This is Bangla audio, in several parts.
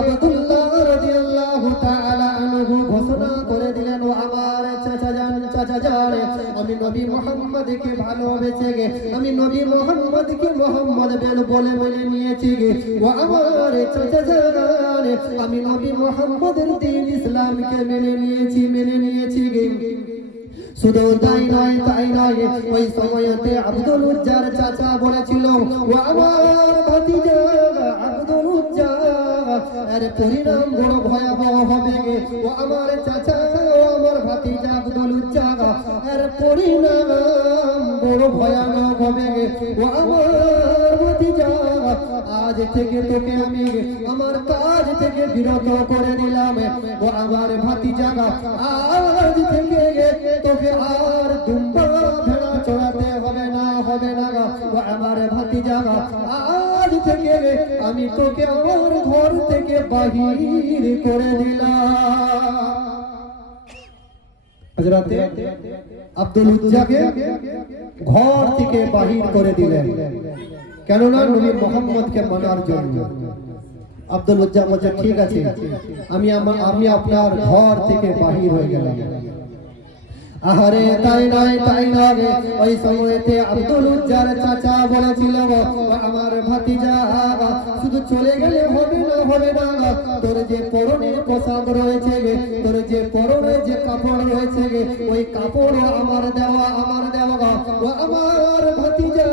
আব্দুল্লাহ রাদিয়াল্লাহু তাআলা আনহু ঘোষণা করে দিলেন, ও আমার চাচা জান, আমি নবী মুহাম্মদকে ভালোবেসে গে, আমি নবী মুহাম্মদকে মুহাম্মদ বলে বলে নিয়েছি গে। ও আমার চাচা জান, আমি নবী মুহাম্মদের দ্বীন ইসলামকে মেনে নিয়েছি গে। শুধু তাই নয়, ওই সময়তে আব্দুল উজ্জার চাচা বলেছিল, ও আমার ভাতিজা আব্দুল উজ্জা, এর পরিণাম বড় ভয়াবহ হবে গে। ও আমার চাচা, ও আমার ভাতিজা আব্দুল উজ্জা, এর পরিণাম বড় ভয়ানক হবে গে। ও আমার ভাতিজা, আজ থেকে তোকে আমি আমার কাজ থেকে বিরত করে দিলাম। ও আমার ভাতিজা, আজ থেকে তোকে আর দুম্বা ভেড়া চড়াতে হবে না। ও আমার ভাতিজা, আজ থেকে আমি তোকে আমার ঘর থেকে বাহির করে দিলাম। হযরত আব্দুল উজ্জাকে ঘর থেকে বাহির করে দিলেন, কেননা নবী মুহাম্মদকে মানার জন্য। আব্দুল উজ্জা বলছে, ঠিক আছে, আমি আপনার ঘর থেকে বাহির হয়ে গেলাম। আহারে তাই নয়, ওই সময়তে আব্দুল উজ্জার চাচা বলেছিল, আমার ভাতিজা, শুধু চলে গেলে হবে না, তোর যে পরনের পোশাক রয়েছে গে, তোর যে পরনে যে কাপড় রয়েছে গে, ওই কাপড় আমার দেওয়া। ও আমার ভাতিজা,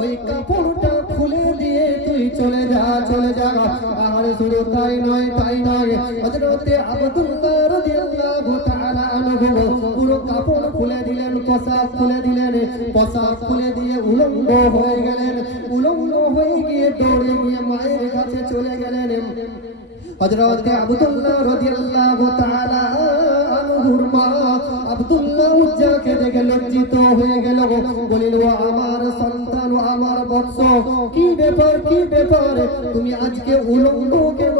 ওই কাপড়টা খুলে দিয়ে তুই চলে যা। আর শুধু তাই নয়, হযরত আব্দুল্লাহ রাদিয়াল্লাহু তাআলা আনহু পুরো কাপড় খুলে দিলেন, পোশাক খুলে দিয়ে উলঙ্গ হয়ে গেলেন। উলঙ্গ হয়ে গিয়ে দৌড়ে গিয়ে মায়ের কাছে চলে গেলেন। হযরত আব্দুল্লাহ রাদিয়াল্লাহু তাআলা আনহুর মা আব্দুল্লাহ উজ্জাকে দেখে লজ্জিত হয়ে গেল, বলিল, ও আমার সন্তান, ও আমার বৎস, কি ব্যাপার তুমি আজকে উলঙ্গ কেন?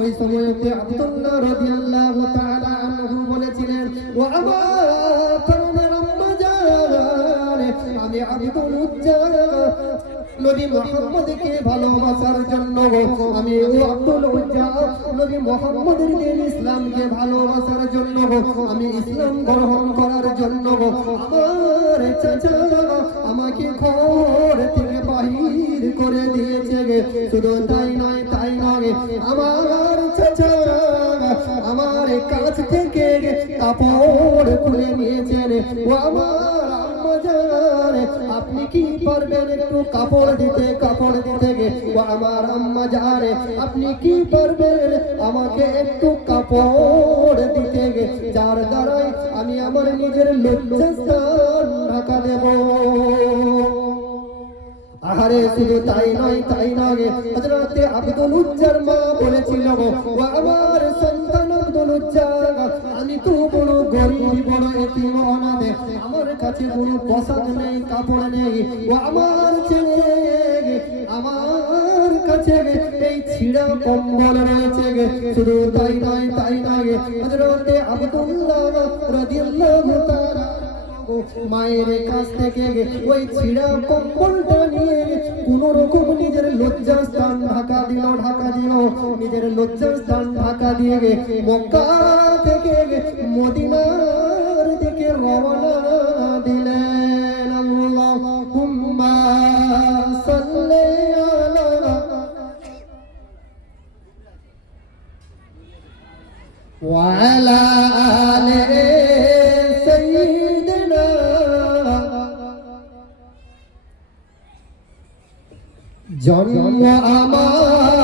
ওই সময়তে আব্দুল্লাহ রাদিয়াল্লাহু তাআলা আনহু বলেছিলেন, ও আমার প্রাণের আম্মা জান, আমি আব্দুল উজ্জা নবী মুহাম্মদকে ভালোবাসার জন্য, আমি ও আব্দুল উজ্জা নবী মুহাম্মদের দ্বীন ইসলামকে ভালোবাসার জন্য, আমি ইসলাম গ্রহণ করার জন্য আমার চাচা আমাকে ঘর থেকে বাহির করে দিয়েছে গে। শুধু তাই নয়, আমার চাচা আমার কাছ থেকে কাপড় খুলে নিয়েছেন। ও আমার আম্মা জান, আপনি কি পারবেন একটু কাপড় দিতে গে? ও আমার আম্মা জান, আপনি কি পারবেন আমাকে একটু কাপড় দিতে গে, যার দ্বারাই আমি আমার নিজের লজ্জাস্থান ঢাকা দেব। আহারে শুধু তাই নয়, হযরত আব্দুল উজ্জার মা বলেছিল, ও আমার সন্তান আব্দুল উজ্জা, আমি তো বড় গরীব, বড় এতিম অনাথ, আমার কাছে কোনো পোশাক নেই, কাপড় নেই। ও আমার ছেলে, আমার কাছে এই ছিঁড়া কম্বল রয়েছে। শুধু তাই নয়, হযরত আব্দুল্লাহ রাদিয়াল্লাহু তাআলা মায়ের কাছ থেকে ওই ছিঁড়া কম্বলটা নিয়ে কোন রকম নিজের লজ্জাস্থান ঢাকা দিয়ে মক্কা থেকে মদিনার দিকে রওনা দিলেন। আল্লাহুম্মা সাল্লি আলা ওয়া আলা আলি সাইয়্যিদিনা জন্ম আমার